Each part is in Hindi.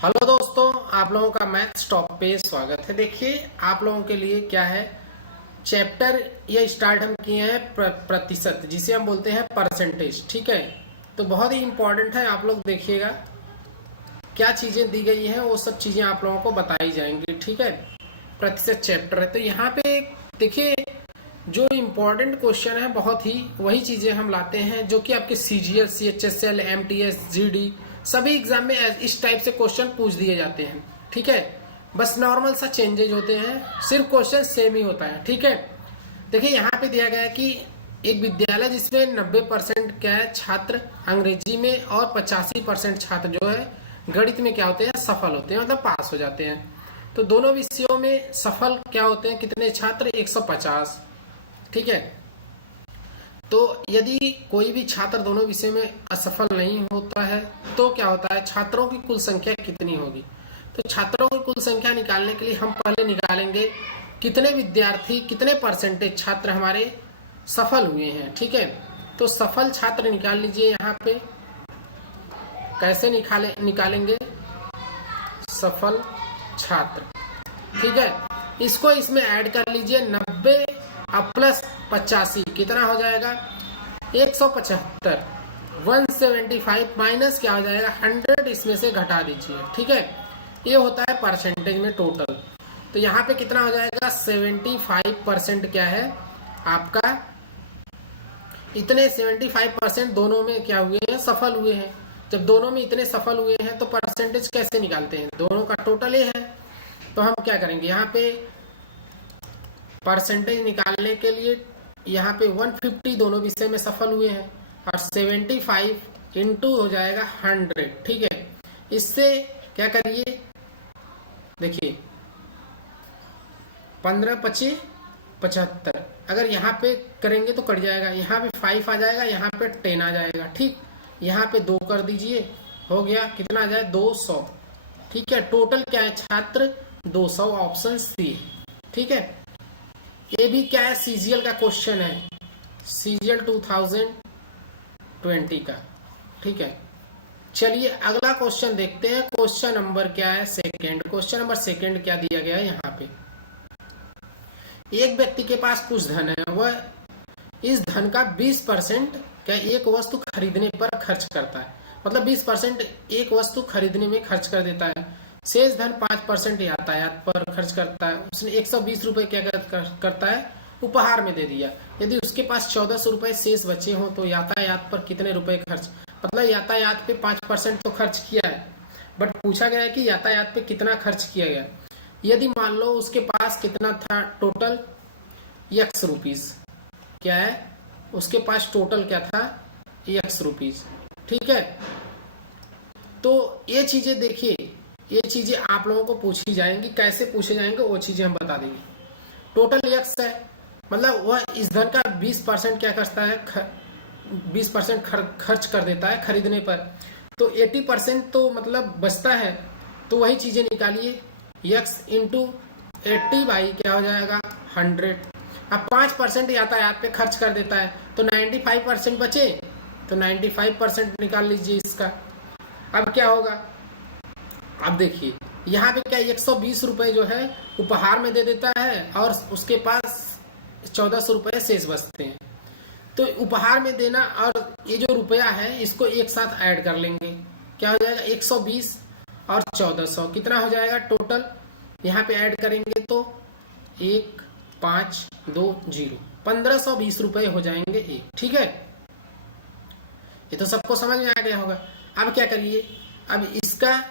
हेलो दोस्तों, आप लोगों का मैथ्स टॉप पे स्वागत है। देखिए आप लोगों के लिए क्या है, चैप्टर ये स्टार्ट हम किए हैं प्रतिशत, जिसे हम बोलते हैं परसेंटेज। ठीक है, तो बहुत ही इंपॉर्टेंट है। आप लोग देखिएगा क्या चीजें दी गई हैं, वो सब चीजें आप लोगों को बताई जाएंगी। ठीक है, प्रतिशत चैप्टर है। तो यहाँ पे देखिए जो इम्पोर्टेंट क्वेश्चन है, बहुत ही वही चीजें हम लाते हैं जो कि आपके सीजीएल, सीएचएसएल, एमटीएस, जीडी सभी एग्जाम में इस टाइप से क्वेश्चन पूछ दिए जाते हैं। ठीक है, बस नॉर्मल सा चेंजेज होते हैं, सिर्फ क्वेश्चन सेम ही होता है। ठीक है, देखिए यहाँ पे दिया गया है कि एक विद्यालय जिसमें 90% क्या है छात्र अंग्रेजी में और 85% छात्र जो है गणित में क्या होते हैं, सफल होते हैं, मतलब पास हो जाते हैं। तो दोनों विषयों में सफल क्या होते हैं, कितने छात्र, 150। ठीक है, तो यदि कोई भी छात्र दोनों विषय में असफल नहीं होता है तो क्या होता है, छात्रों की कुल संख्या कितनी होगी। तो छात्रों की कुल संख्या निकालने के लिए हम पहले निकालेंगे कितने विद्यार्थी, कितने परसेंटेज छात्र हमारे सफल हुए हैं। ठीक है, तो सफल छात्र निकाल लीजिए। यहाँ पे कैसे निकालेंगे सफल छात्र। ठीक है, इसको इसमें ऐड कर लीजिए, 90 अब प्लस 85 कितना हो जाएगा, 175। 175 माइनस क्या हो जाएगा, 100 इसमें से घटा दीजिए। ठीक है, ये होता है परसेंटेज में टोटल। तो यहाँ पे कितना हो जाएगा, 75% क्या है आपका, इतने 75% दोनों में क्या हुए हैं, सफल हुए हैं। जब दोनों में इतने सफल हुए हैं तो परसेंटेज कैसे निकालते हैं, दोनों का टोटल ये है। तो हम क्या करेंगे, यहाँ पे परसेंटेज निकालने के लिए यहाँ पे 150 दोनों विषय में सफल हुए हैं और 75 इंटू हो जाएगा 100। ठीक है, इससे क्या करिए, देखिए 15×5 = 75। अगर यहाँ पे करेंगे तो कट जाएगा, यहाँ पे 5 आ जाएगा, यहाँ पे 10 आ जाएगा। ठीक, यहाँ पे 2 कर दीजिए, हो गया, कितना आ जाए, 200। ठीक है, टोटल क्या है छात्र 200, ऑप्शन सी। ठीक है, ये भी क्या है, सीजीएल का क्वेश्चन है, सीजीएल 2020 का। ठीक है, चलिए अगला क्वेश्चन देखते हैं। क्वेश्चन नंबर क्या है, सेकंड। क्वेश्चन नंबर सेकंड क्या दिया गया है, यहाँ पे एक व्यक्ति के पास कुछ धन है, वह इस धन का 20% क्या एक वस्तु खरीदने पर खर्च करता है, मतलब 20% एक वस्तु खरीदने में खर्च कर देता है। शेष धन 5% यातायात पर खर्च करता है। उसने 120 रुपए क्या करता है, उपहार में दे दिया। यदि उसके पास 1400 रुपए शेष बचे हों तो यातायात पर कितने रुपए खर्च, मतलब यातायात पे 5% तो खर्च किया है, बट पूछा गया है कि यातायात पे कितना खर्च किया गया। यदि मान लो उसके पास कितना था टोटल, x रुपीज, क्या है उसके पास टोटल क्या था, x रुपीज। ठीक है, तो ये चीजें देखिए, ये चीजें आप लोगों को पूछी जाएंगी, कैसे पूछे जाएंगे वो चीजें हम बता देंगे। टोटल x है, मतलब वह इस धन का 20% क्या करता है, 20% खर्च कर देता है खरीदने पर, तो 80% तो मतलब बचता है। तो वही चीजें निकालिए, x इंटू 80 बाई क्या हो जाएगा, 100। अब 5% यातायात पे खर्च कर देता है तो 95% बचे, तो 95% निकाल लीजिए इसका। अब क्या होगा, अब देखिए यहाँ पे क्या 120 रुपए जो है उपहार में दे देता है और उसके पास 1400 रुपए शेष बचते हैं। तो उपहार में देना और ये जो रुपया है इसको एक साथ ऐड कर लेंगे, क्या हो जाएगा, 120 और 1400 कितना हो जाएगा टोटल, यहाँ पे ऐड करेंगे तो 1520 1520 रुपए हो जाएंगे एक। ठीक है, ये तो सबको समझ में आ गया होगा। अब क्या करिए, अब इसका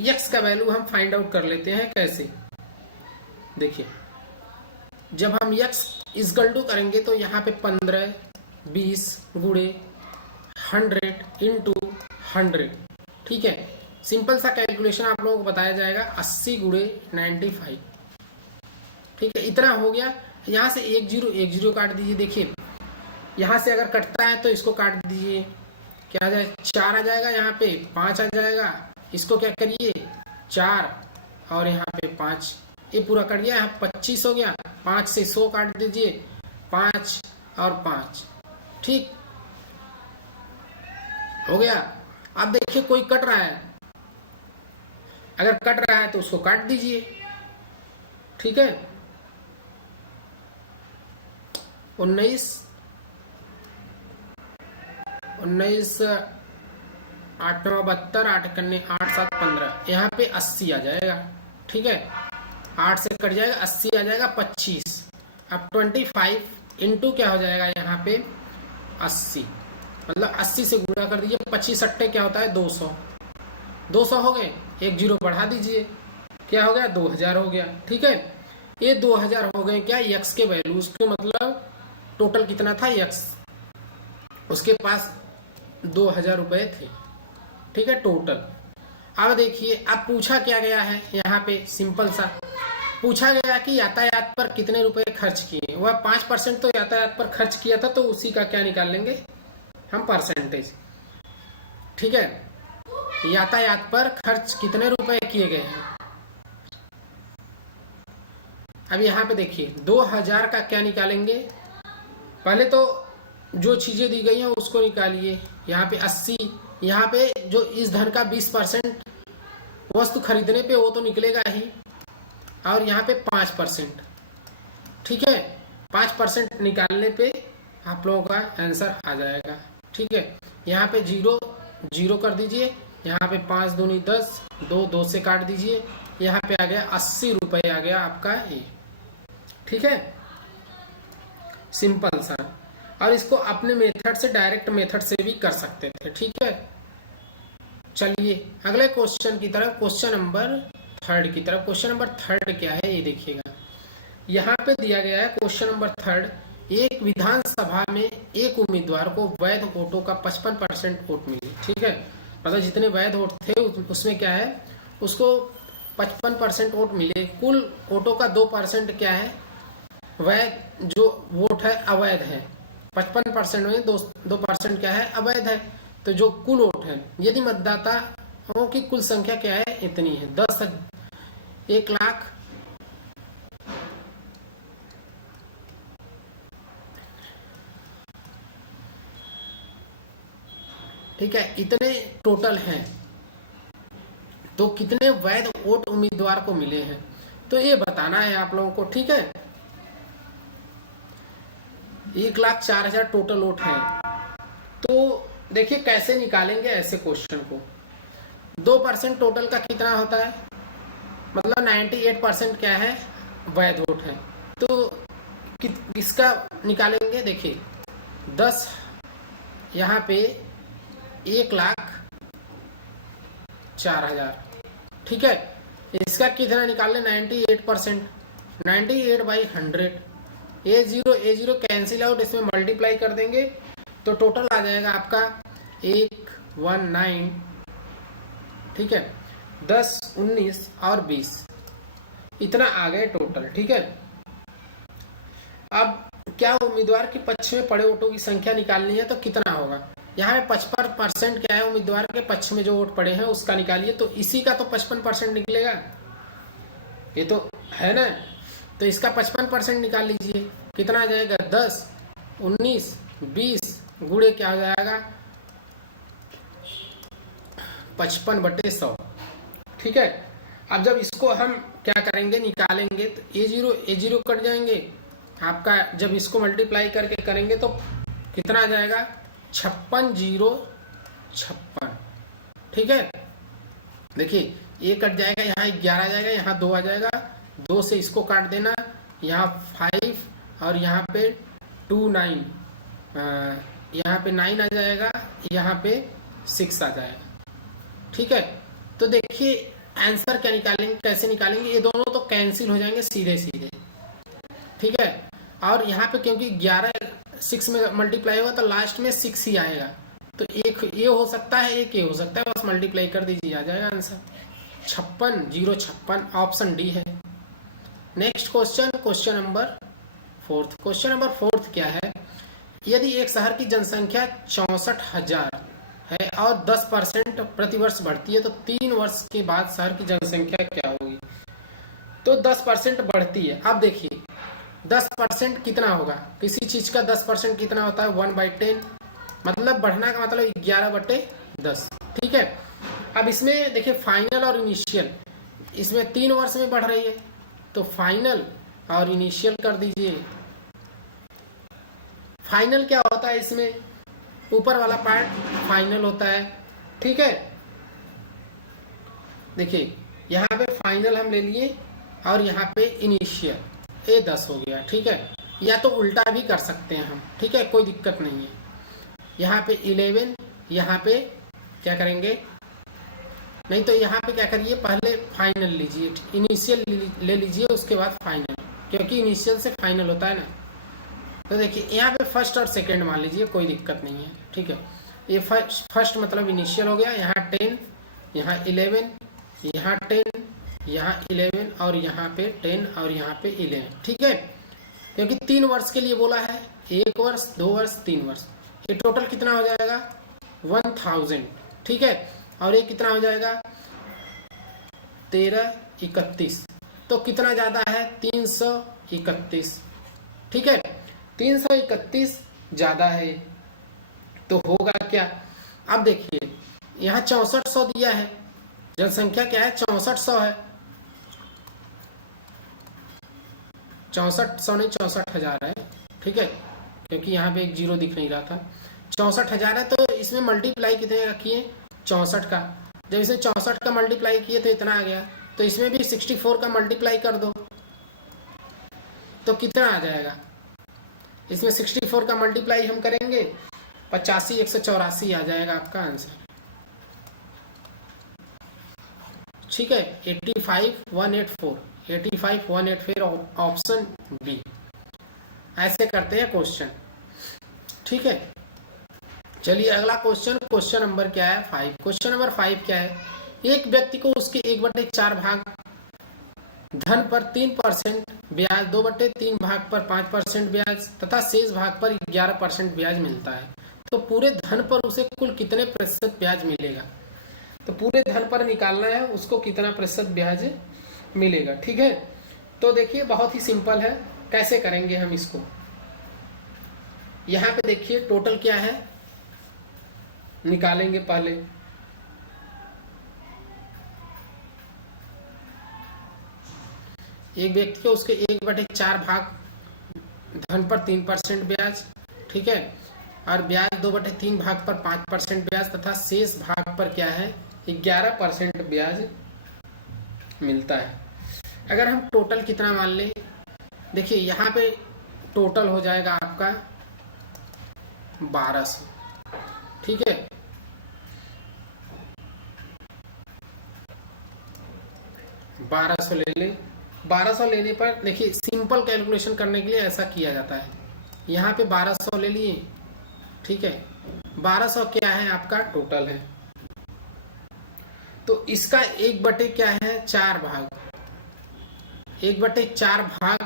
x का वैल्यू हम फाइंड आउट कर लेते हैं। कैसे, देखिए जब हम x इस गल्टू करेंगे तो यहाँ पे 15 20 गुणे 100 इंटू 100। ठीक है, सिंपल सा कैलकुलेशन आप लोगों को बताया जाएगा, 80 गुणे 95। ठीक है, इतना हो गया। यहाँ से 1 0 काट दीजिए। देखिए यहाँ से अगर कटता है तो इसको काट दीजिए, क्या आ जाए, 4 आ जाएगा, यहाँ पे 5 आ जाएगा, इसको क्या करिए 4 और यहाँ पे 5, ये पूरा कट गया, यहाँ 25 हो गया। 5 से 100 काट दीजिए, 5 और 5, ठीक हो गया। अब देखिए कोई कट रहा है, अगर कट रहा है तो उसको काट दीजिए, ठीक है। 19 8 9 72, 8 कन्ने 8 7 15, यहाँ पे 80 आ जाएगा, ठीक है। 8 से कट जाएगा, 80 आ जाएगा, 25। अब 25 इंटू क्या हो जाएगा यहाँ पे 80, मतलब 80 से गुणा कर दीजिए। 25 अट्ठे क्या होता है 200, 200 हो गए, एक जीरो बढ़ा दीजिए, क्या हो गया 2000 हो गया, ठीक है। ये 2000 हो गए क्या यक्स के वैल्यू, उसके मतलब टोटल कितना था यक्स, उसके पास 2000 रुपए थे, ठीक है टोटल। अब देखिए अब पूछा क्या गया है यहाँ पे, सिंपल सा पूछा गया कि यातायात पर कितने रुपए खर्च किए। वह 5% तो यातायात पर खर्च किया था, तो उसी का क्या निकाल लेंगे हम परसेंटेज, ठीक है। यातायात पर खर्च कितने रुपए किए गए हैं। अब यहाँ पे देखिए 2000 का क्या निकालेंगे, पहले तो जो चीजें दी गई हैं उसको निकालिए। यहाँ पे 80, यहाँ पे जो इस धन का 20% वस्तु खरीदने पे वो तो निकलेगा ही, और यहाँ पे 5%, ठीक है। 5% निकालने पे आप लोगों का आंसर आ जाएगा, ठीक है। यहाँ पे 0 0 कर दीजिए, यहाँ पे 5 दूनी 10, 2 2 से काट दीजिए, यहाँ पे आ गया 80 रुपए आ गया आपका ये, ठीक है। सिंपल सा। और इसको अपने मेथड से, डायरेक्ट मेथड से भी कर सकते थे, ठीक है। चलिए अगले क्वेश्चन की तरफ, क्वेश्चन नंबर 3 की तरफ। क्वेश्चन नंबर 3 क्या है ये देखिएगा, यहाँ पे दिया गया है क्वेश्चन नंबर 3। एक विधानसभा में एक उम्मीदवार को वैध वोटों का 55% वोट मिले, ठीक है। मतलब जितने वैध वोट थे उसमें क्या है, उसको 55% वोट मिले। कुल वोटों का 2% क्या है वैध, जो वोट है अवैध है। 55% में 2% क्या है अवैध है। तो जो कुल वोट है, यदि मतदाताओं की कुल संख्या क्या है इतनी है 1 लाख, ठीक है, इतने टोटल हैं, तो कितने वैध वोट उम्मीदवार को मिले हैं तो ये बताना है आप लोगों को, ठीक है। 1,04,000 टोटल वोट हैं। तो देखिए कैसे निकालेंगे ऐसे क्वेश्चन को। 2% टोटल का कितना होता है, मतलब 98% क्या है वैध वोट है। तो किसका निकालेंगे, देखिए 10, यहाँ पे 1,04,000, ठीक है। इसका कितना निकाल लें 98%, 98/100, A0 कैंसिल आउट, इसमें मल्टीप्लाई कर देंगे तो टोटल आ जाएगा आपका 119, ठीक है। 10, 19 और 20, इतना आ गए टोटल, ठीक है। अब क्या उम्मीदवार के पक्ष में पड़े वोटों की संख्या निकालनी है, तो कितना होगा। यहाँ पे 55% क्या है उम्मीदवार के पक्ष में जो वोट पड़े हैं उसका निकालिए, तो इसी का तो 55% निकलेगा, ये तो है ना। तो इसका 55% निकाल लीजिए, कितना आ जाएगा 10, 19, 20 गुणे क्या हो जाएगा 55/100, ठीक है। अब जब इसको हम क्या करेंगे निकालेंगे, तो A0 कट जाएंगे आपका, जब इसको मल्टीप्लाई करके करेंगे तो कितना आ जाएगा 56,056, ठीक है। देखिए ये कट जाएगा, यहाँ 11 आ जाएगा, यहाँ 2 आ जाएगा, 2 से इसको काट देना, यहाँ 5 और यहाँ पे 2 9, यहाँ पे 9 आ जाएगा, यहाँ पे 6 आ जाएगा, ठीक है। तो देखिए आंसर क्या निकालेंगे, कैसे निकालेंगे, ये दोनों तो कैंसिल हो जाएंगे सीधे सीधे, ठीक है। और यहाँ पे क्योंकि 11 6 में मल्टीप्लाई होगा तो लास्ट में 6 ही आएगा, तो एक ये हो सकता है, एक ये हो सकता है, बस मल्टीप्लाई कर दीजिए आ जाएगा आंसर 56,056, ऑप्शन डी है। Next question, question number 4। Question number 4 क्या है, यदि एक शहर की जनसंख्या 64,000 है और 10% प्रतिवर्ष बढ़ती है, तो 3 वर्ष के बाद शहर की जनसंख्या क्या होगी। तो 10% बढ़ती है। अब देखिए 10% कितना होगा, किसी चीज का 10% कितना होता है 1/10, मतलब बढ़ना का मतलब 11/10, ठीक है। अब इसमें देखिए फाइनल और इनिशियल, इसमें 3 वर्ष में बढ़ रही है, तो फाइनल और इनिशियल कर दीजिए। फाइनल क्या होता है, इसमें ऊपर वाला पार्ट फाइनल होता है, ठीक है। देखिए यहाँ पे फाइनल हम ले लिए और यहाँ पे इनिशियल, ये 10 हो गया, ठीक है। या तो उल्टा भी कर सकते हैं हम, ठीक है, कोई दिक्कत नहीं है। यहाँ पे 11, यहाँ पे क्या करेंगे, नहीं तो यहाँ पे क्या करिए, पहले फाइनल लीजिए, इनिशियल ले लीजिए, उसके बाद फाइनल, क्योंकि इनिशियल से फाइनल होता है ना। तो देखिए यहाँ पे फर्स्ट और सेकंड मान लीजिए, कोई दिक्कत नहीं है, ठीक है। ये फर्स्ट मतलब इनिशियल हो गया, यहाँ 10, यहाँ 11, यहाँ 10, यहाँ 11 और यहाँ पे 10 और यहाँ पे 11, ठीक है। क्योंकि 3 वर्ष के लिए बोला है, 1 वर्ष, 2 वर्ष, 3 वर्ष। ये टोटल कितना हो जाएगा, 1000, ठीक है। और ये कितना हो जाएगा, 1331, तो कितना ज्यादा है, 331, ठीक है। 331 ज्यादा है, तो होगा क्या। अब देखिए यहाँ 6400 दिया है, जनसंख्या क्या है, 6400 है, 6400 नहीं 64,000 है, ठीक है, क्योंकि यहाँ पे एक जीरो दिख नहीं रहा था। 64,000 है, तो इसमें मल्टीप्लाई कितने का किए, 64 का। जब इसे 64 का मल्टीप्लाई किए तो इतना आ गया, तो इसमें भी 64 का मल्टीप्लाई कर दो, तो कितना आ जाएगा। इसमें 64 का मल्टीप्लाई हम करेंगे, 85 184 आ जाएगा आपका आंसर, ठीक है। 85,184 ऑप्शन बी। ऐसे करते हैं क्वेश्चन, ठीक है। चलिए अगला क्वेश्चन नंबर क्या है, 5। क्वेश्चन नंबर 5 क्या है, एक व्यक्ति को उसके 1/4 भाग धन पर 3% ब्याज, 2/3 भाग पर 5% ब्याज तथा शेष भाग पर 11% ब्याज मिलता है, तो पूरे धन पर उसे कुल कितने प्रतिशत ब्याज मिलेगा। तो पूरे धन पर निकालना है, उसको कितना प्रतिशत ब्याज मिलेगा, ठीक है। तो देखिए बहुत ही सिंपल है, कैसे करेंगे हम इसको। यहाँ पे देखिए टोटल क्या है, निकालेंगे पहले। एक व्यक्ति को उसके 1/4 भाग धन पर 3% ब्याज, ठीक है, और ब्याज 2/3 भाग पर 5% ब्याज तथा शेष भाग पर क्या है, 11% ब्याज मिलता है। अगर हम टोटल कितना मान ले, देखिए यहाँ पे टोटल हो जाएगा आपका 1200, ठीक है। 1200 ले ले। 1200 लेने पर देखिए सिंपल कैलकुलेशन करने के लिए ऐसा किया जाता है, यहाँ पे 1200 ले लिए, ठीक है। 1200 क्या है, आपका टोटल है, तो इसका 1/4 भाग, 1/4 भाग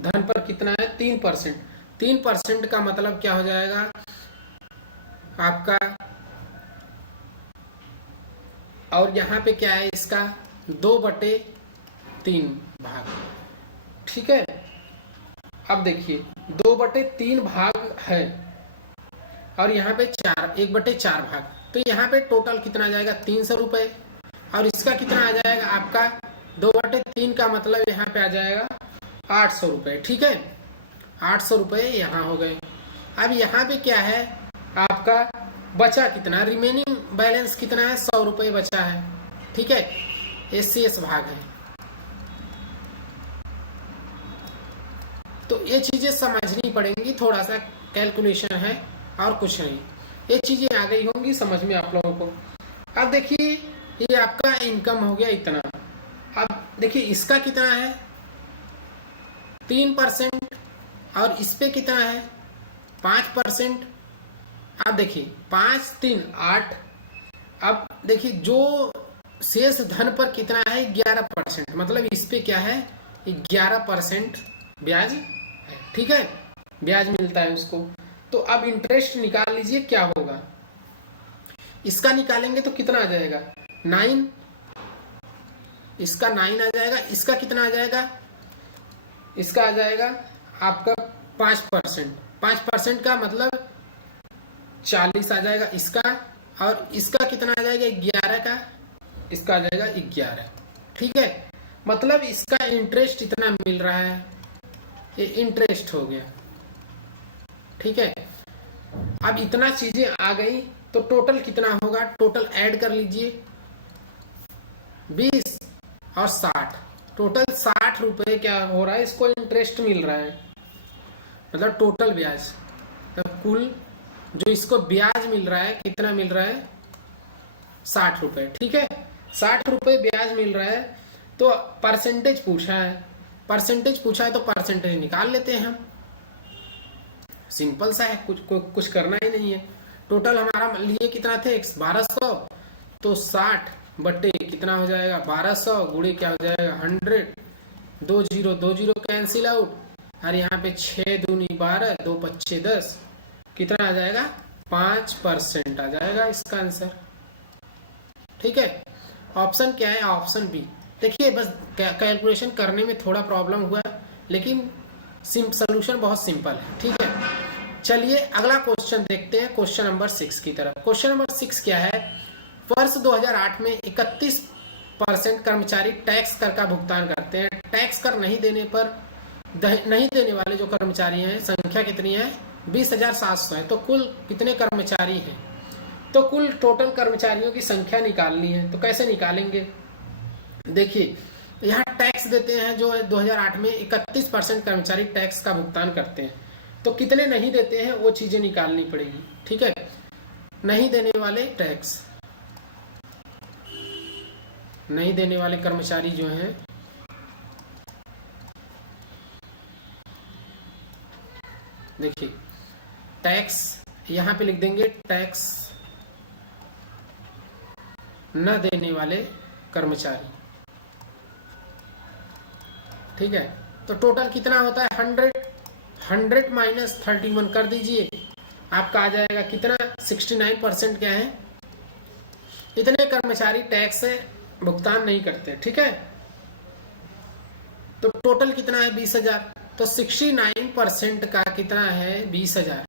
धन पर कितना है, 3%। 3% का मतलब क्या हो जाएगा आपका, और यहाँ पे क्या है इसका 2/3 भाग, ठीक है। अब देखिए 2/3 भाग है और यहाँ पे 1/4 भाग, तो यहाँ पे टोटल कितना आ जाएगा, 300 रुपए। और इसका कितना आ जाएगा आपका 2/3 का मतलब यहाँ पे आ जाएगा 800 रुपए, ठीक है। 800 रुपए यहाँ हो गए। अब यहाँ पे क्या है आपका, बचा कितना, रिमेनिंग बैलेंस कितना है, 100 रुपए बचा है, ठीक है। ये शेष भाग है। तो ये चीजें समझनी पड़ेंगी, थोड़ा सा कैलकुलेशन है और कुछ नहीं, ये चीजें आ गई होंगी समझ में आप लोगों को। अब देखिए ये आपका इनकम हो गया इतना। अब देखिए इसका कितना है 3% और इस पे कितना है 5%। अब देखिए 5 3 8। अब देखिए जो शेष धन पर कितना है 11%, मतलब इस पे क्या है 11% ब्याज है, ठीक है, ब्याज मिलता है उसको। तो अब इंटरेस्ट निकाल लीजिए क्या होगा, इसका निकालेंगे तो कितना आ जाएगा 9, इसका 9 आ जाएगा, इसका कितना आ जाएगा, इसका आ जाएगा आपका 5%। 5% का मतलब 40 आ जाएगा इसका, और इसका कितना आ जाएगा 11 का, इसका आ जाएगा 11, ठीक है। मतलब इसका इंटरेस्ट इतना मिल रहा है, ये इंटरेस्ट हो गया। ठीक है, अब इतना चीजें आ गई तो टोटल कितना होगा, टोटल ऐड कर लीजिए 20 और 60, टोटल 60 रुपए क्या हो रहा है, इसको इंटरेस्ट मिल रहा है, मतलब टोटल ब्याज, तो कुल जो इसको ब्याज मिल रहा है कितना मिल रहा है, 60 रुपए। ठीक है, 60 रुपए ब्याज मिल रहा है। तो परसेंटेज पूछा है, परसेंटेज पूछा है तो परसेंटेज निकाल लेते हैं हम, सिंपल सा है, कुछ करना ही नहीं है। टोटल हमारा लिए कितना थे 1200, तो 60 बटे कितना हो जाएगा 1200 गुणे क्या हो जाएगा 100, 2 0 कैंसिल आउट, और यहाँ पे 6 दूनी 12, 2 पच्चे 10, कितना आ जाएगा 5% आ जाएगा इसका आंसर। ठीक है, ऑप्शन क्या है, ऑप्शन बी। देखिए बस कैलकुलेशन करने में थोड़ा प्रॉब्लम हुआ, लेकिन सॉल्यूशन बहुत सिंपल है। ठीक है, चलिए अगला क्वेश्चन देखते हैं, क्वेश्चन नंबर 6 की तरफ। क्वेश्चन नंबर 6 क्या है, वर्ष 2008 में 31% कर्मचारी टैक्स कर का भुगतान करते हैं। टैक्स कर नहीं देने वाले जो कर्मचारी हैं संख्या कितनी है 20,700 है। तो कुल कितने कर्मचारी हैं, तो कुल टोटल कर्मचारियों की संख्या निकालनी है। तो कैसे निकालेंगे, देखिए यहाँ टैक्स देते हैं जो 2008 में 31% कर्मचारी टैक्स का भुगतान करते हैं, तो कितने नहीं देते हैं वो चीजें निकालनी पड़ेगी। ठीक है, नहीं देने वाले टैक्स, नहीं देने वाले कर्मचारी जो हैं देखिए टैक्स यहां पे लिख देंगे, टैक्स न देने वाले कर्मचारी। ठीक है, तो टोटल कितना होता है 100 माइनस 31 कर दीजिए, आपका आ जाएगा कितना 69% क्या है, इतने कर्मचारी टैक्स से भुगतान नहीं करते। ठीक है, तो टोटल कितना है 20,000, तो 69% का कितना है 20,000,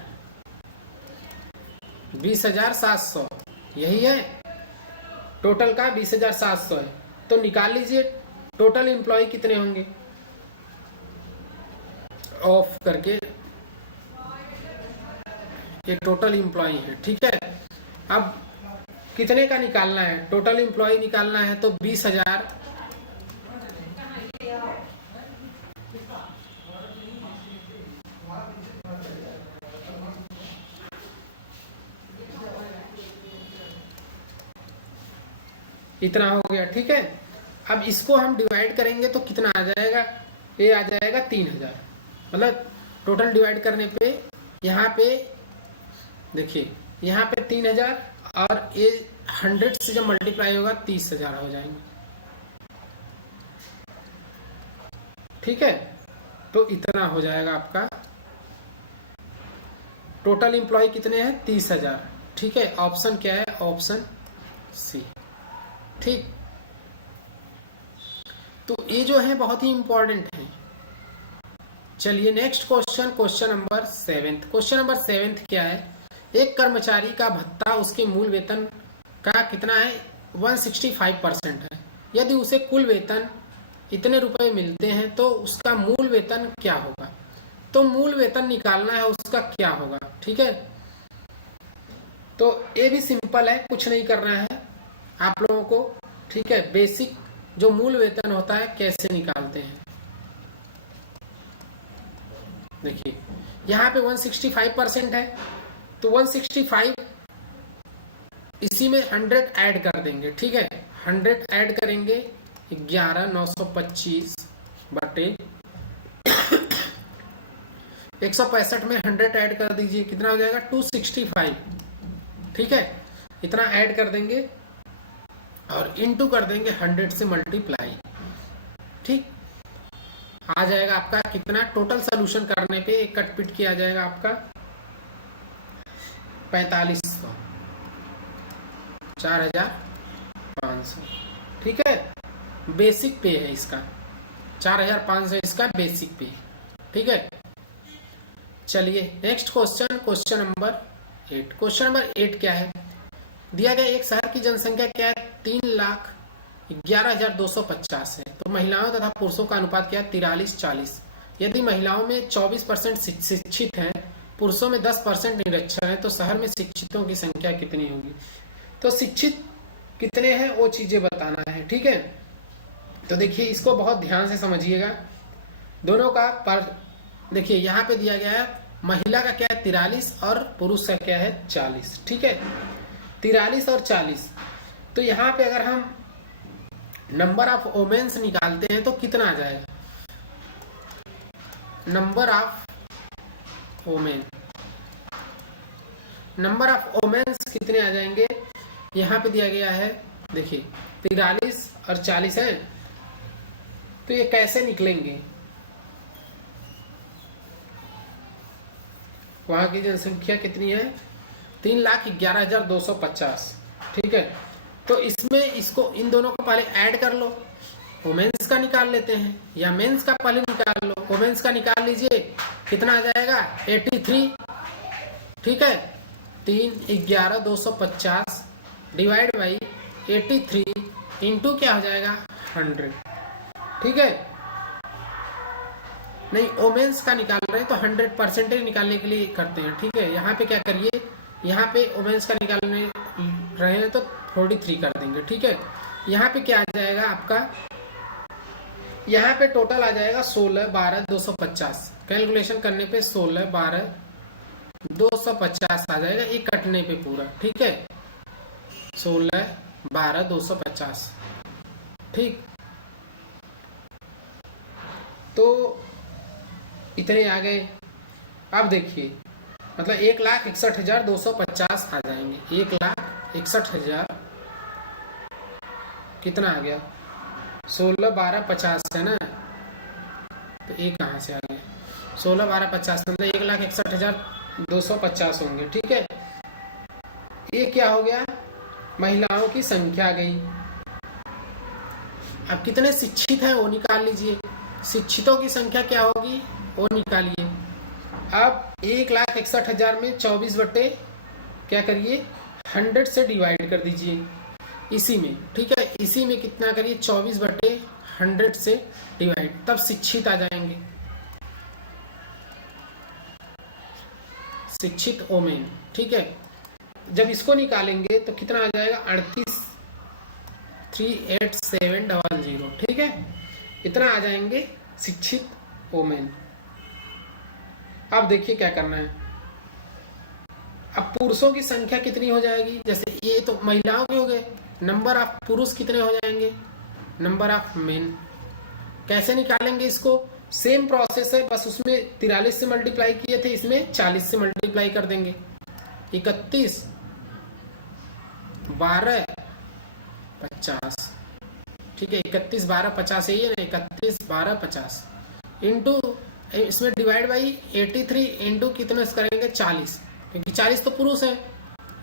20,700 यही है, टोटल का 20,700 है। तो निकाल लीजिए टोटल एम्प्लॉय कितने होंगे, ऑफ करके ये टोटल एम्प्लॉय है। ठीक है, अब कितने का निकालना है, टोटल एम्प्लॉय निकालना है, तो 20,000 इतना हो गया। ठीक है, अब इसको हम डिवाइड करेंगे तो कितना आ जाएगा, ये आ जाएगा 3,000, मतलब टोटल डिवाइड करने पे यहाँ पे देखिए यहाँ पे 3,000 और ये 100 से जब मल्टीप्लाई होगा 30,000 हो जाएंगे। ठीक है, तो इतना हो जाएगा आपका, टोटल एम्प्लॉय कितने हैं 30,000। ठीक है, ऑप्शन क्या है, ऑप्शन सी। ठीक, तो ये जो है बहुत ही इंपॉर्टेंट है। चलिए next question, question number 7। Question number 7 क्या है, एक कर्मचारी का भत्ता उसके मूल वेतन का कितना है 165% है। यदि उसे कुल वेतन इतने रुपए मिलते हैं तो उसका मूल वेतन क्या होगा, तो मूल वेतन निकालना है उसका क्या होगा। ठीक है, तो ये भी सिंपल है, कुछ नहीं करना है आप लोगों को। ठीक है, बेसिक जो मूल वेतन होता है कैसे निकालते हैं, देखिए यहाँ पे 165% है, तो 165 इसी में 100 ऐड कर देंगे। ठीक है, 100 ऐड करेंगे 11,925 बटे 165 में 100 ऐड कर दीजिए, कितना हो जाएगा 265। ठीक है, इतना ऐड कर देंगे और इनटू कर देंगे 100 से मल्टीप्लाई। ठीक, आ जाएगा आपका कितना, टोटल सॉल्यूशन करने पे एक कटपिट किया जाएगा आपका 4500, 4,500। ठीक है, बेसिक पे है इसका 4,500 इसका बेसिक पे। ठीक है, चलिए next question, question number 8। Question number 8 क्या है, दिया गया एक शहर की जनसंख्या क्या है 3,11,250 है। तो महिलाओं तथा पुरुषों का अनुपात क्या है? 43-40। यदि महिलाओं में 24% शिक्षित हैं, पुरुषों में 10% निरक्षर हैं, तो शहर में शिक्षितों की संख्या कितनी होगी? तो शिक्षित कितने हैं वो चीजें बताना है, ठीक है। तो देखिए इसको बहुत ध्यान से समझिएगा, दोनों का पर देखिए यहाँ पे दिया गया है महिला का क्या है 43 और पुरुष का क्या है 40, ठीक है। 43 और 40, तो यहाँ पे अगर हम नंबर ऑफ वोमेन्स निकालते हैं तो कितना आ जाएगा? Number of women, number of women's कितने आ जाएंगे? यहाँ पे दिया गया है देखिए 43 और 40 है, तो ये कैसे निकलेंगे? वहां की जनसंख्या कितनी है? 3,11,250, ठीक है। तो इसमें इसको इन दोनों को पहले ऐड कर लो, वुमेन्स का निकाल लेते हैं या मेंस का पहले निकाल लो। वुमेन्स का निकाल लीजिए, कितना आ जाएगा? 83, ठीक है। 3,11,250 डिवाइड बाई 83 इंटू क्या हो जाएगा? 100, ठीक है। नहीं, वोमेन्स का निकाल रहे हैं तो 100% निकालने के लिए करते हैं, ठीक है। यहाँ पे क्या करिए, यहाँ पे वोमेन्स का निकालने रहे हैं तो 43 कर देंगे, ठीक है। यहाँ पे क्या आ जाएगा आपका? यहाँ पे टोटल आ जाएगा 16,12,250। कैलकुलेशन करने पे 16,12,250 आ जाएगा, ये कटने पे पूरा, ठीक है। 16,12,250, ठीक। तो इतने आ गए। अब देखिए मतलब 1,61,250 आ जाएंगे। 1,61,000 कितना आ गया? 16,12,50 है ना, तो ये कहाँ से आ गया? 16,12,50 मतलब 1,61,250 होंगे, ठीक है। ये क्या हो गया? महिलाओं की संख्या आ गई। अब कितने शिक्षित हैं वो निकाल लीजिए। शिक्षितों की संख्या क्या होगी वो निकालिए। अब 1,61,000 में 24 बटे क्या करिए 100 से डिवाइड कर दीजिए इसी में, ठीक है। इसी में कितना करिए 24 बटे 100 से डिवाइड, तब शिक्षित आ जाएंगे, शिक्षित वोमेन, ठीक है। जब इसको निकालेंगे तो कितना आ जाएगा? 38,38700, ठीक है। इतना आ जाएंगे शिक्षित वोमेन। अब देखिए क्या करना है। अब पुरुषों की संख्या कितनी हो जाएगी? जैसे ये तो महिलाओं के हो गए, नंबर ऑफ पुरुष कितने हो जाएंगे? Number of main. कैसे निकालेंगे इसको? सेम प्रोसेस है, बस उसमें 43 से मल्टीप्लाई किए थे, इसमें 40 से मल्टीप्लाई कर देंगे। 31, 12, 50, ठीक है। 31, 12, 50 यही है ना, 31, 12, 50 इंटू इसमें डिवाइड बाई 83 इंटू कितने करेंगे 40, क्योंकि 40 तो पुरुष है।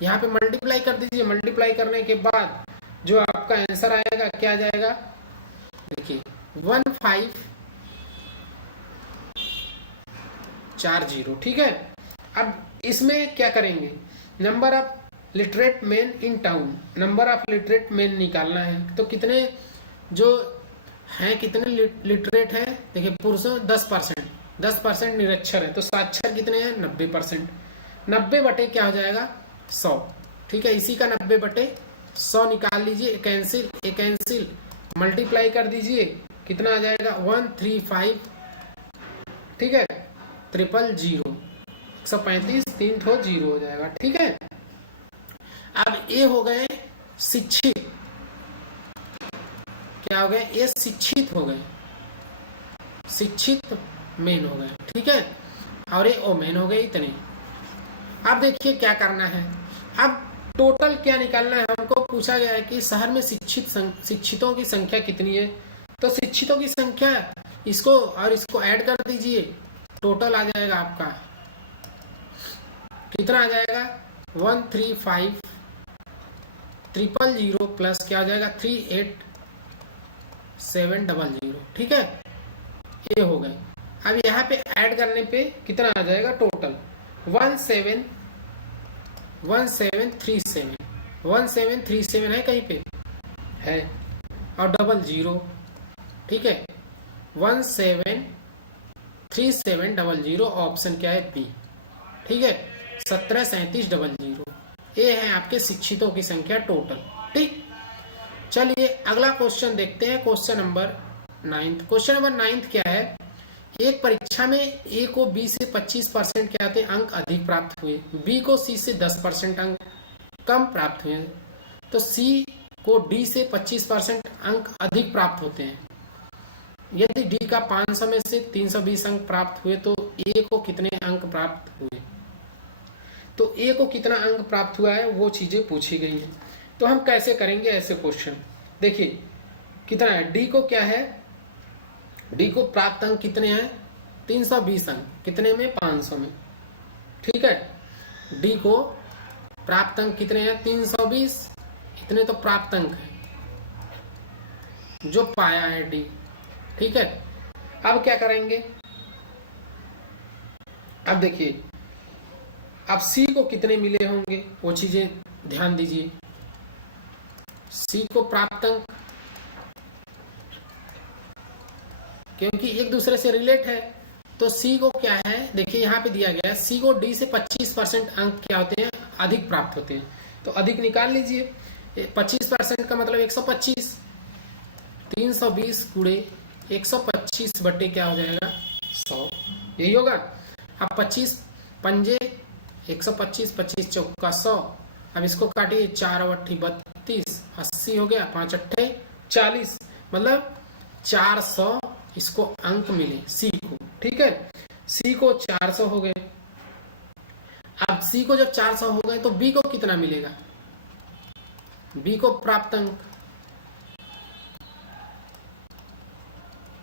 यहाँ पे मल्टीप्लाई कर दीजिए। मल्टीप्लाई करने के बाद जो आपका आंसर आएगा क्या आ जाएगा? देखिए 1540, ठीक है। अब इसमें क्या करेंगे? Number of literate main in town, number of literate main निकालना है। तो कितने जो हैं, कितने लिटरेट हैं? देखिए पुरुषों 10% निरक्षर है, तो साक्षर कितने हैं? 90%। 90 बटे क्या हो जाएगा? 100, ठीक है। इसी का 90 बटे 100 निकाल लीजिए। कैंसिल मल्टीप्लाई कर दीजिए, कितना आ जाएगा? 135, ठीक है। 000, 135, 3 ठो 0 हो जाएगा, ठीक है। अब ये हो गए शिक्षित, क्या हो गए? ये शिक्षित हो गए, शिक्षित मेन हो गए, ठीक है। और ये ओमेन हो गए इतने। अब देखिए क्या करना है। अब टोटल क्या निकालना है? हमको पूछा गया है कि शहर में शिक्षितों की संख्या कितनी है। तो शिक्षितों की संख्या इसको और इसको ऐड कर दीजिए, टोटल आ जाएगा आपका कितना आ जाएगा? 135,000 प्लस क्या हो जाएगा? 38,700, ठीक है। ये हो गए। अब यहाँ पे ऐड करने पे कितना आ जाएगा? टोटल 1737 है, कहीं पे है, और 00 ठीक है, 173700, ऑप्शन क्या है बी। ठीक है, 173700 ये है आपके शिक्षितों की संख्या टोटल। ठीक, चलिए अगला क्वेश्चन देखते हैं, क्वेश्चन नंबर 9। क्वेश्चन नंबर 9 क्या है, एक परीक्षा में ए को बी से 25% क्या आते अंक अधिक प्राप्त हुए, बी को सी से 10% अंक कम प्राप्त हुए, तो सी को डी से 25% अंक अधिक प्राप्त होते हैं। यदि डी का 500 में से 320 अंक प्राप्त हुए तो ए को कितने अंक प्राप्त हुए। तो ए को कितना अंक प्राप्त हुआ है वो चीजें पूछी गई है। तो हम कैसे करेंगे ऐसे क्वेश्चन, देखिए कितना है, डी को क्या है, डी को प्राप्त अंक कितने हैं 320 अंक, कितने में 500 में। ठीक है, डी को प्राप्त अंक कितने हैं 320, इतने तो प्राप्त अंक है जो पाया है डी। ठीक है, अब क्या करेंगे, अब देखिए अब सी को कितने मिले होंगे वो चीजें ध्यान दीजिए। सी को प्राप्त अंक, क्योंकि एक दूसरे से रिलेट है, तो सी को क्या है, देखिए यहाँ पे दिया गया है सी को डी से 25% अंक क्या होते हैं अधिक प्राप्त होते हैं, तो अधिक निकाल लीजिए। 25% का मतलब 125, 320 गुणे 125 बटे क्या हो जाएगा 100, यही होगा। अब 25 पंजे 125, 25 चौका 100, अब इसको काटिए 4 अट्ठी 32, 80 हो गया, 5 अट्ठे 40, मतलब 400 इसको अंक मिले सी को। ठीक है, सी को 400 हो गए। अब सी को जब 400 हो गए तो बी को कितना मिलेगा, बी को प्राप्त अंक,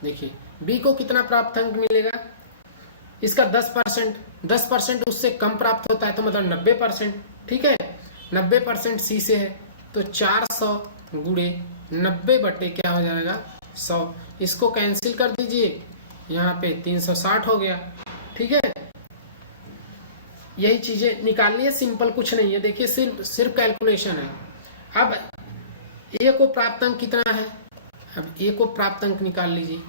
देखिए बी को कितना प्राप्त अंक मिलेगा, इसका 10%, 10% उससे कम प्राप्त होता है तो मतलब 90%। ठीक है, 90% सी से है, तो 400 गुणे 90 बटे क्या हो जाएगा 100, इसको कैंसिल कर दीजिए, यहाँ पे 360 हो गया। ठीक है, यही चीजें निकालनी है, सिंपल कुछ नहीं है, देखिए सिर्फ कैलकुलेशन है। अब ए को प्राप्त अंक कितना है, अब ए को प्राप्त अंक निकाल लीजिए,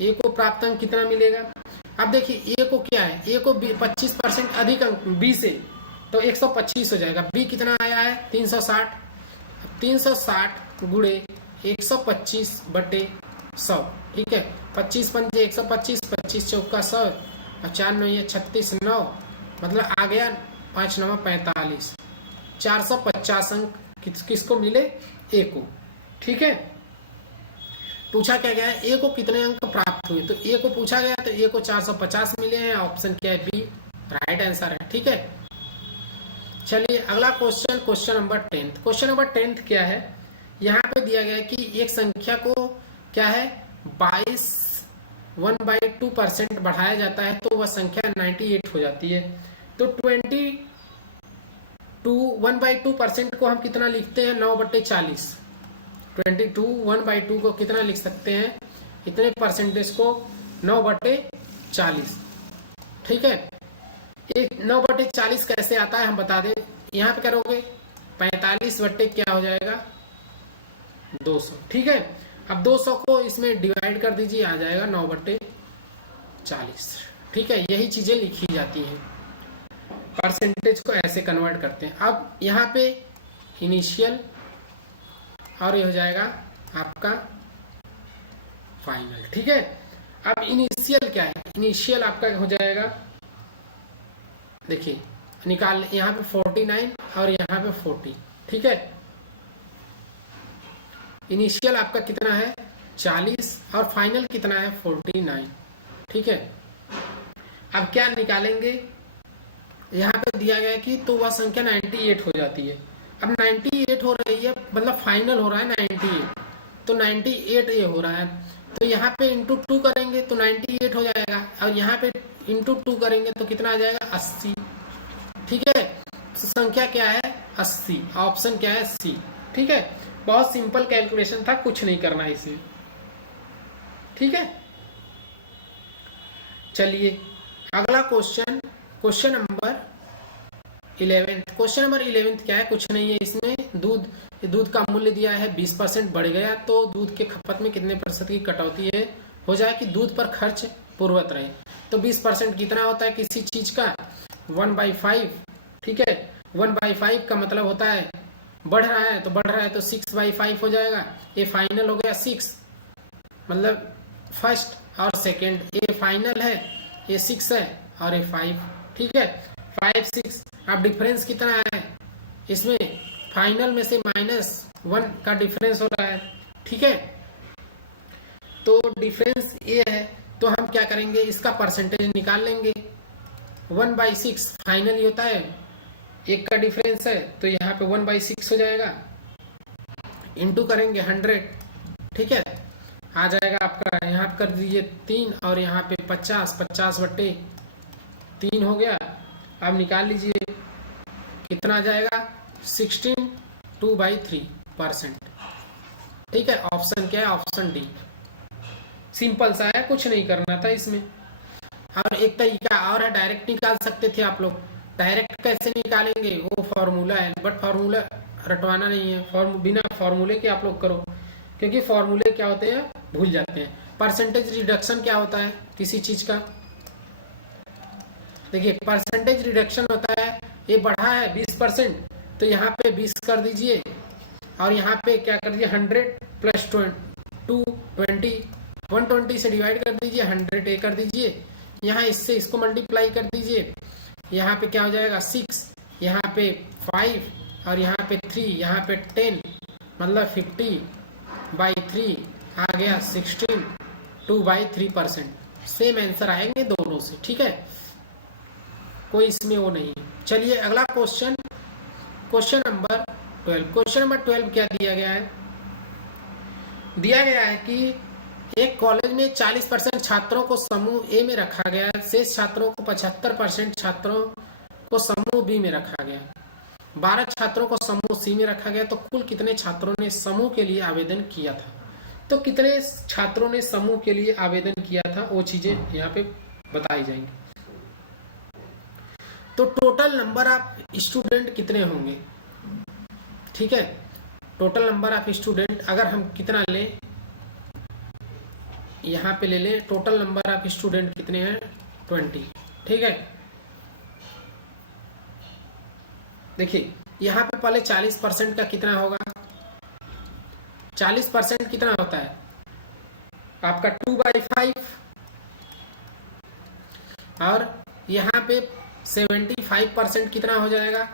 ए को प्राप्त अंक कितना मिलेगा। अब देखिए ए को क्या है, ए को 25% अधिक अंक बी से, तो 125 हो जाएगा, बी कितना आया है 360, 360 गुणे 125 बटे 100। ठीक है, 25 पंजे 125, 25 चौका 100, और 4 9 36 9, मतलब आ गया 5 9 45, 450 अंक किसको मिले ए को। ठीक है, पूछा क्या गया है, ए को कितने अंक प्राप्त हुए, तो ए को पूछा गया तो ए को 450 मिले हैं, ऑप्शन क्या है बी राइट आंसर है। ठीक है, चलिए अगला question, question number 10। Question number 10 क्या है, यहाँ पे दिया गया है कि एक संख्या को क्या है 1/2% बढ़ाया जाता है तो वह संख्या 98 हो जाती है। तो 1/2% को हम कितना लिखते हैं 9/40, 1/2 को कितना लिख सकते हैं, इतने परसेंटेज को 9/40। ठीक है, एक 9/40 कैसे आता है हम बता दें, यहाँ पे करोगे 45 बट्टे क्या हो जाएगा 200। ठीक है, अब 200 को इसमें डिवाइड कर दीजिए, आ जाएगा 9/40। ठीक है, यही चीजें लिखी जाती हैं, परसेंटेज को ऐसे कन्वर्ट करते हैं। अब यहाँ पे इनिशियल और ये हो जाएगा आपका फाइनल। ठीक है, अब इनिशियल क्या है, इनिशियल आपका हो जाएगा, देखिए निकाल, यहाँ पे 49 और यहाँ पे 40। ठीक है, इनिशियल आपका कितना है 40 और फाइनल कितना है 49। ठीक है, अब क्या निकालेंगे, यहाँ पे दिया गया है कि तो वह संख्या 98 हो जाती है। अब 98 हो रही है मतलब फाइनल हो रहा है 98, तो 98 ये हो रहा है, तो यहाँ पे इंटू 2 करेंगे तो 98 हो जाएगा, और यहाँ पे इंटू 2 करेंगे तो कितना आ जाएगा 80। ठीक है, तो संख्या क्या है 80, ऑप्शन क्या है सी। ठीक है, बहुत सिंपल कैलकुलेशन था, कुछ नहीं करना है इसे। ठीक है, चलिए अगला question, question number 11th question number 11th क्या है, कुछ नहीं है इसमें। दूध का मूल्य दिया है 20% बढ़ गया तो दूध के खपत में कितने प्रतिशत की कटौती है हो जाए कि दूध पर खर्च पूर्ववत रहे। तो 20% कितना होता है किसी चीज का, 1/5। ठीक है, 1/5 का मतलब होता है बढ़ रहा है तो बढ़ रहा है तो 6/5 हो जाएगा। ये फाइनल हो गया 6, मतलब फर्स्ट और सेकेंड। ये फाइनल है, ये 6 है और ये 5। ठीक है, 5 6। अब डिफरेंस कितना है इसमें, फाइनल में से -1 का डिफरेंस हो रहा है। ठीक है, तो डिफरेंस ये है तो हम क्या करेंगे, इसका परसेंटेज निकाल लेंगे। 1/6 फाइनल ही होता है, एक का डिफरेंस है तो यहाँ पे 1/6 हो जाएगा, इंटू करेंगे 100। ठीक है, आ जाएगा आपका, यहाँ कर दीजिए 3 और यहाँ पे 50/3 हो गया। अब निकाल लीजिए कितना आ जाएगा, 16 2/3%। ठीक है, ऑप्शन क्या है, ऑप्शन डी। सिंपल सा है, कुछ नहीं करना था इसमें। और एक तरीका और है, डायरेक्ट निकाल सकते थे आप लोग। डायरेक्ट कैसे निकालेंगे, वो फॉर्मूला है, बट फॉर्मूला रटवाना नहीं है। बिना फॉर्मूले के आप लोग करो, क्योंकि फॉर्मूले क्या होते हैं भूल जाते हैं। परसेंटेज रिडक्शन क्या होता है किसी चीज का, देखिए परसेंटेज रिडक्शन होता है, ये बढ़ा है 20% तो यहाँ पे 20 कर दीजिए और यहाँ पे क्या कर दीजिए 100 + 220, 120 से डिवाइड कर दीजिए, 100 ए कर दीजिए, यहाँ इससे इसको मल्टीप्लाई कर दीजिए। यहाँ पे क्या हो जाएगा 6, यहाँ पे 5 और यहाँ पे 3, यहाँ पे 10, मतलब 50/3 आ गया 16 2/3%। सेम आंसर आएंगे दोनों से। ठीक है, कोई इसमें वो नहीं। चलिए अगला question, question number 12। Question number 12 क्या दिया गया है, दिया गया है कि एक कॉलेज में 40% छात्रों को समूह ए में रखा गया है, शेष छात्रों को 75% छात्रों को समूह बी में रखा गया, 12 छात्रों को समूह सी में रखा गया। तो कुल कितने छात्रों ने समूह के लिए आवेदन किया था, तो कितने छात्रों ने समूह के लिए आवेदन किया था वो चीजें यहाँ पे बताई जाएंगी। तो टोटल नंबर ऑफ स्टूडेंट कितने होंगे, ठीक है, टोटल नंबर ऑफ स्टूडेंट अगर हम कितना लें, यहाँ पे ले लें टोटल नंबर ऑफ स्टूडेंट कितने हैं 20। ठीक है, देखिए यहाँ पे पहले 40% का कितना होगा, 40% कितना होता है आपका 2/5 और यहाँ पे 75% कितना हो जाएगा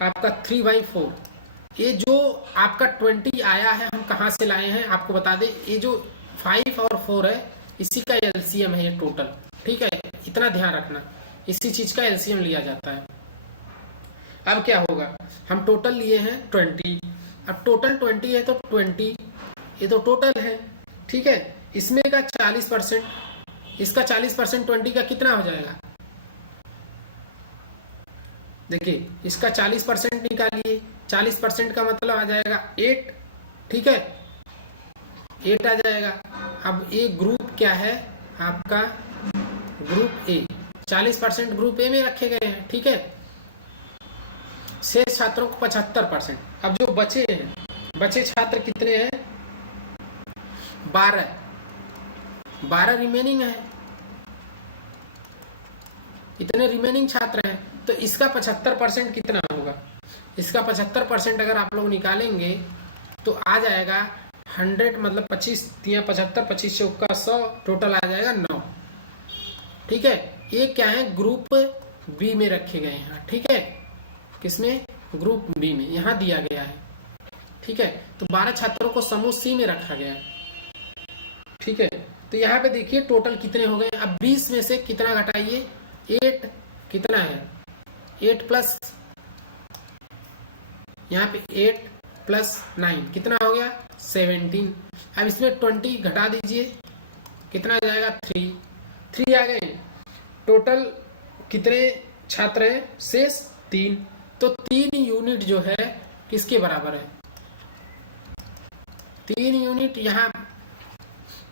आपका 3/4। ये जो आपका 20 आया है हम कहाँ से लाए हैं आपको बता दें, ये जो 5 और 4 है इसी का एलसीएम है ये टोटल। ठीक है, इतना ध्यान रखना, इसी चीज का एलसीएम लिया जाता है। अब क्या होगा, हम टोटल लिए हैं 20, अब टोटल 20 है तो 20 ये तो टोटल है। ठीक है, इसमें का 40%, इसका 40% 20 का कितना हो जाएगा, देखिए इसका 40% निकालिए, 40% का मतलब आ जाएगा 8। ठीक है, 8 आ जाएगा। अब ये ग्रुप क्या है आपका, ग्रुप ए, 40% ग्रुप ए में रखे गए हैं। ठीक है, शेष छात्रों को 75%। अब जो बचे हैं, बचे छात्र कितने हैं 12 रिमेनिंग है, इतने रिमेनिंग छात्र हैं। तो इसका 75% कितना होगा, इसका 75% अगर आप लोग निकालेंगे तो आ जाएगा 100, मतलब 25 × 75, 25 × 100, टोटल आ जाएगा 9। ठीक है, ये क्या है ग्रुप बी में रखे गए हैं। ठीक है, किसमें, ग्रुप बी में, यहाँ दिया गया है। ठीक है, तो 12 छात्रों को समूह सी में रखा गया है। ठीक है, तो यहाँ पे देखिए टोटल कितने हो गए। अब 20 में से कितना घटाइए, 8 कितना है, 8 प्लस यहाँ पे 8 + 9 कितना हो गया 17। अब इसमें 20 घटा दीजिए, कितना आ जाएगा 3 आ गए। टोटल कितने छात्र हैं, शेष 3। तो 3 यूनिट जो है किसके बराबर है, 3 यूनिट यहाँ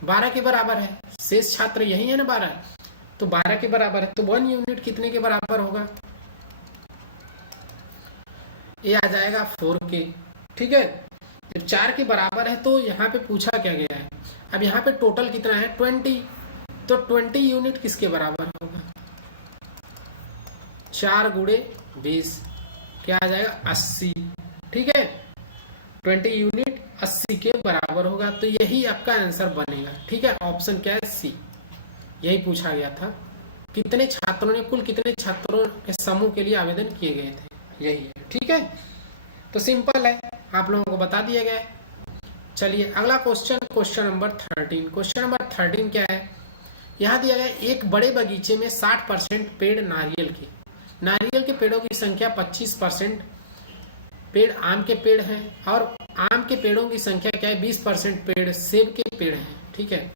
12 के बराबर है, शेष छात्र यही है ना 12, तो 12 के बराबर है। तो 1 यूनिट कितने के बराबर होगा, ये आ जाएगा 4k। ठीक है, जब 4 के बराबर है तो यहाँ पे पूछा क्या गया है, अब यहाँ पे टोटल कितना है 20, तो 20 यूनिट किसके बराबर होगा, 4 गुणे 20 क्या आ जाएगा 80। ठीक है, 20 यूनिट 80 के बराबर होगा, तो यही आपका आंसर बनेगा। ठीक है, ऑप्शन क्या है सी, यही पूछा गया था। कितने छात्रों ने, कुल कितने छात्रों के समूह के लिए आवेदन किए गए थे, यही है। ठीक है, तो सिंपल है, आप लोगों को बता दिया गया है। चलिए अगला question, question number 13। Question number 13 क्या है, यहाँ दिया गया एक बड़े बगीचे में 60% पेड़ नारियल के पेड़ों की संख्या 25% पेड़ आम के पेड़ हैं, और आम के पेड़ों की संख्या क्या है 20% पेड़ सेब के पेड़ हैं। ठीक है,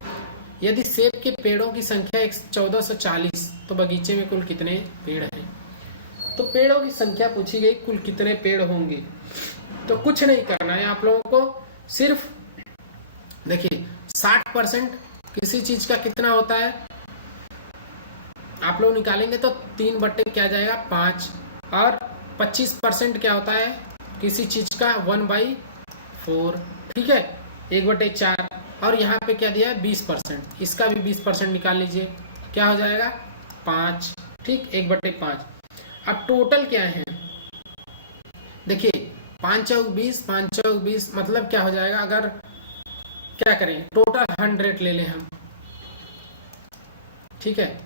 यदि सेब के पेड़ों की संख्या 1440 तो बगीचे में कुल कितने पेड़ हैं। तो पेड़ों की संख्या पूछी गई, कुल कितने पेड़ होंगे। तो कुछ नहीं करना है आप लोगों को, सिर्फ देखिए 60% किसी चीज का कितना होता है, आप लोग निकालेंगे तो 3 बट्टे क्या जाएगा 5, और 25% क्या होता है किसी चीज का 1/4। ठीक है, 1/4, और यहाँ पे क्या दिया है 20%, इसका भी 20% निकाल लीजिए, क्या हो जाएगा 5। ठीक, 1/5। अब टोटल क्या है, देखिए 5 चौक 20, 5 चौक 20, मतलब क्या हो जाएगा, अगर क्या करें टोटल 100 ले लें हम। ठीक है,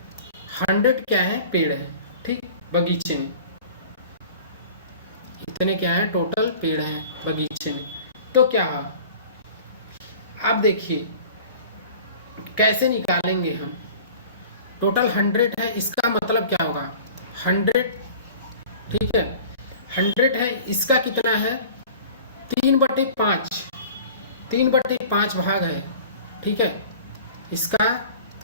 100 क्या है पेड़ है। ठीक, बगीचे में इतने क्या है टोटल पेड़ हैं बगीचे में, तो क्या है, अब देखिए कैसे निकालेंगे हम, टोटल 100 है, इसका मतलब क्या होगा 100। ठीक है, 100 है, इसका कितना है 3/5, 3/5 भाग है। ठीक है, इसका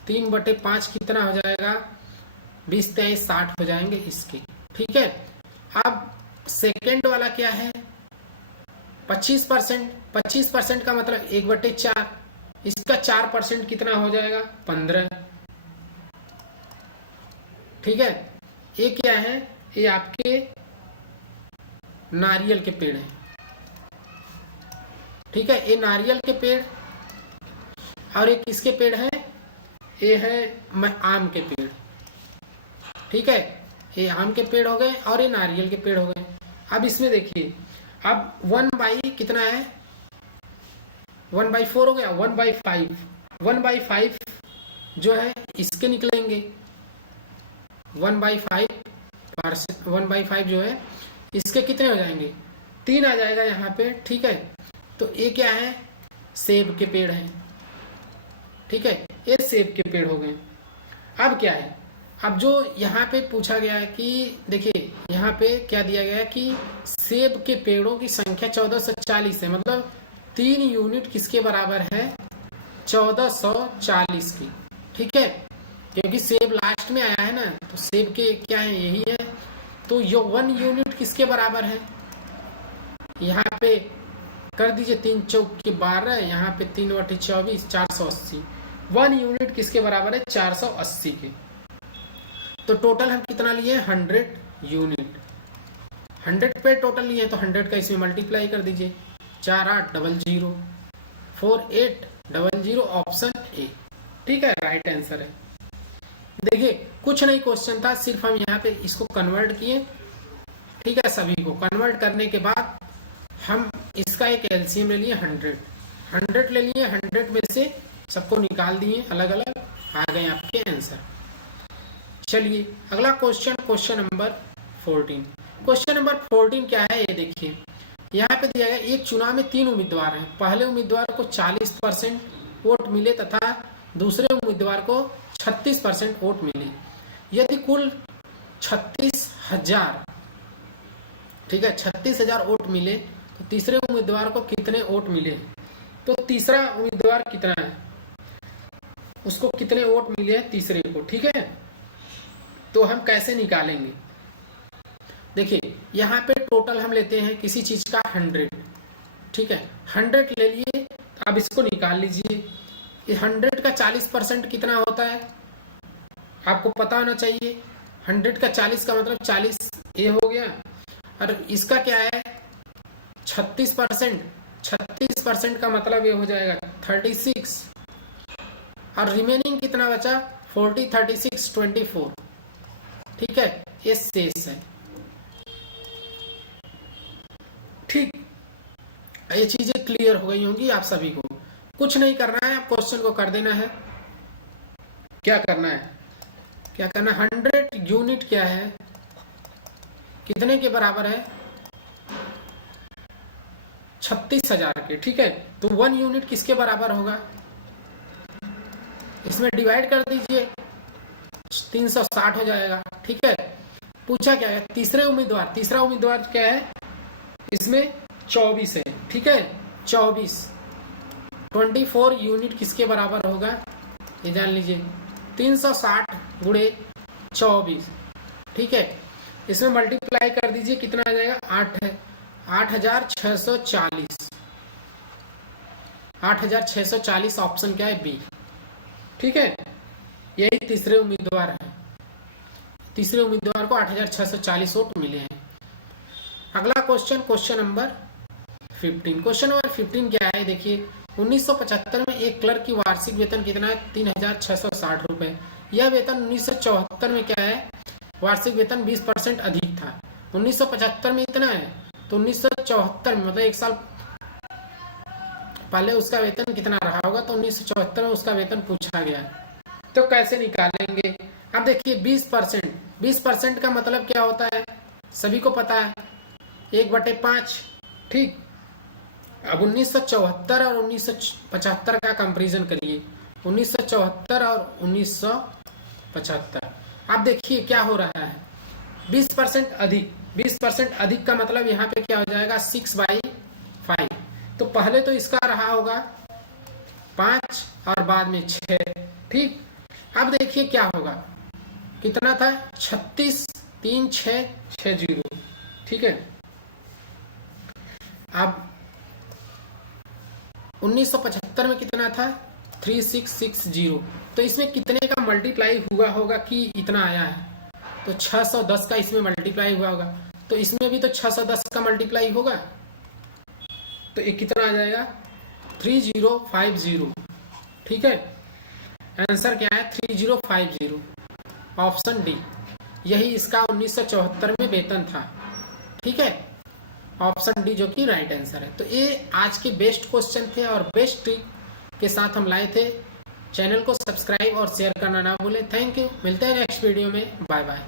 3/5 कितना हो जाएगा 20 23 60 हो जाएंगे इसके। ठीक है, अब सेकेंड वाला क्या है 25%, 25% का मतलब 1/4, इसका 4% कितना हो जाएगा 15। ठीक है, ये क्या है, ये आपके नारियल के पेड़ हैं। ठीक है, ये नारियल के पेड़, और ये किसके पेड़ हैं, ये है आम के पेड़। ठीक है, ये आम के पेड़ हो गए और ये नारियल के पेड़ हो गए। अब इसमें देखिए, अब 1 कितना है 1/4 हो गया, 1/5, 1/5 जो है इसके निकलेंगे, 1/5 जो है इसके कितने हो जाएंगे 3 आ जाएगा यहाँ पे। ठीक है, तो ये क्या है सेब के पेड़ हैं। ठीक है, ये सेब के पेड़ हो गए। अब क्या है, अब जो यहाँ पे पूछा गया है कि देखिए यहाँ पे क्या दिया गया है कि सेब के पेड़ों की संख्या 1440 है, मतलब 3 यूनिट किसके बराबर है 1440 की। ठीक है, क्योंकि सेब लास्ट में आया है ना, तो सेब के क्या है यही है, तो यो 1 यूनिट किसके बराबर है, यहाँ पे कर दीजिए 3 चौक के 12, यहाँ पे 3/24 480, 1 यूनिट किसके बराबर है 480 के। तो टोटल हम कितना लिए 100 यूनिट, 100 पे टोटल लिए, तो 100 का इसमें मल्टीप्लाई कर दीजिए, 4800 4800, ऑप्शन ए। ठीक है, राइट आंसर है। देखिए कुछ नहीं क्वेश्चन था, सिर्फ हम यहाँ पे इसको कन्वर्ट किए। ठीक है, सभी को कन्वर्ट करने के बाद हम इसका एक एलसीएम ले लिए 100 ले लिए, 100 में से सबको निकाल दिए अलग अलग, आ गए आपके आंसर। चलिए अगला question, question number 14। Question number 14 क्या है ये देखिए, यहाँ पे दिया गया एक चुनाव में 3 उम्मीदवार हैं, पहले उम्मीदवार को 40% वोट मिले तथा दूसरे उम्मीदवार को 36% वोट मिले। यदि कुल 36,000, ठीक है 36,000 वोट मिले तो तीसरे उम्मीदवार को कितने वोट मिले, तो तीसरा उम्मीदवार कितना है, उसको कितने वोट मिले हैं तीसरे को। ठीक है, तो हम कैसे निकालेंगे, देखिए यहाँ पे टोटल हम लेते हैं किसी चीज का 100। ठीक है, 100 ले लिए, अब इसको निकाल लीजिए। 100 का 40% कितना होता है आपको पता होना चाहिए, 100 का 40 का मतलब 40 ये हो गया, और इसका क्या है 36%, 36% का मतलब ये हो जाएगा 36, और रिमेनिंग कितना बचा 40, 36, 24। ठीक है, ये शेष है। ठीक, ये चीजें क्लियर हो गई होंगी आप सभी को। कुछ नहीं करना है, आप क्वेश्चन को कर देना है। क्या करना है, क्या करना है, 100 यूनिट क्या है, कितने के बराबर है, 36,000 के। ठीक है, तो 1 यूनिट किसके बराबर होगा, इसमें डिवाइड कर दीजिए, 360 हो जाएगा। ठीक है, पूछा क्या है, तीसरा उम्मीदवार क्या है, इसमें 24 है। ठीक है, 24 यूनिट किसके बराबर होगा, ये जान लीजिए, 360 गुणे 24। ठीक है, इसमें मल्टीप्लाई कर दीजिए, कितना आ जाएगा, 8,640। 8,640 ऑप्शन क्या है, बी। ठीक है, यही तीसरे उम्मीदवार है। तीसरे उम्मीदवार को 8,640 वोट मिले हैं। अगला question, question number 15। Question number 15 क्या है, देखिए 1975 में एक क्लर्क की वार्षिक वेतन कितना है, 3,660 रुपए। यह वेतन 1974 में क्या है, वार्षिक वेतन 20% अधिक था। 1975 में इतना है, तो 1974 में मतलब एक साल पहले उसका वेतन कितना रहा होगा, तो 1974 में उसका वेतन पूछा गया है। तो कैसे निकालेंगे, अब देखिए 20% का मतलब क्या होता है, सभी को पता है, 1/5। ठीक, अब 1974 और 1975 का कंपैरिजन करिए, 1974 और 1975। अब देखिए क्या हो रहा है, 20% अधिक। 20% अधिक का मतलब यहाँ पे क्या हो जाएगा, 6/5। तो पहले तो इसका रहा होगा 5 और बाद में 6। ठीक, अब देखिए क्या होगा, कितना था, 36, 3, 6, 6 0। ठीक है, अब 1975 में कितना था, 3660। तो इसमें कितने का मल्टीप्लाई हुआ होगा कि इतना आया है, तो 610 का इसमें मल्टीप्लाई हुआ होगा, तो इसमें भी तो 610 का मल्टीप्लाई होगा, तो ये कितना आ जाएगा, 3050। ठीक है, आंसर क्या है, 3050, ऑप्शन डी। यही इसका 1974 में वेतन था। ठीक है, ऑप्शन डी जो कि राइट आंसर है। तो ये आज के बेस्ट क्वेश्चन थे और बेस्ट ट्रिक के साथ हम लाए थे। चैनल को सब्सक्राइब और शेयर करना ना भूलें। थैंक यू, मिलते हैं नेक्स्ट वीडियो में, बाय बाय।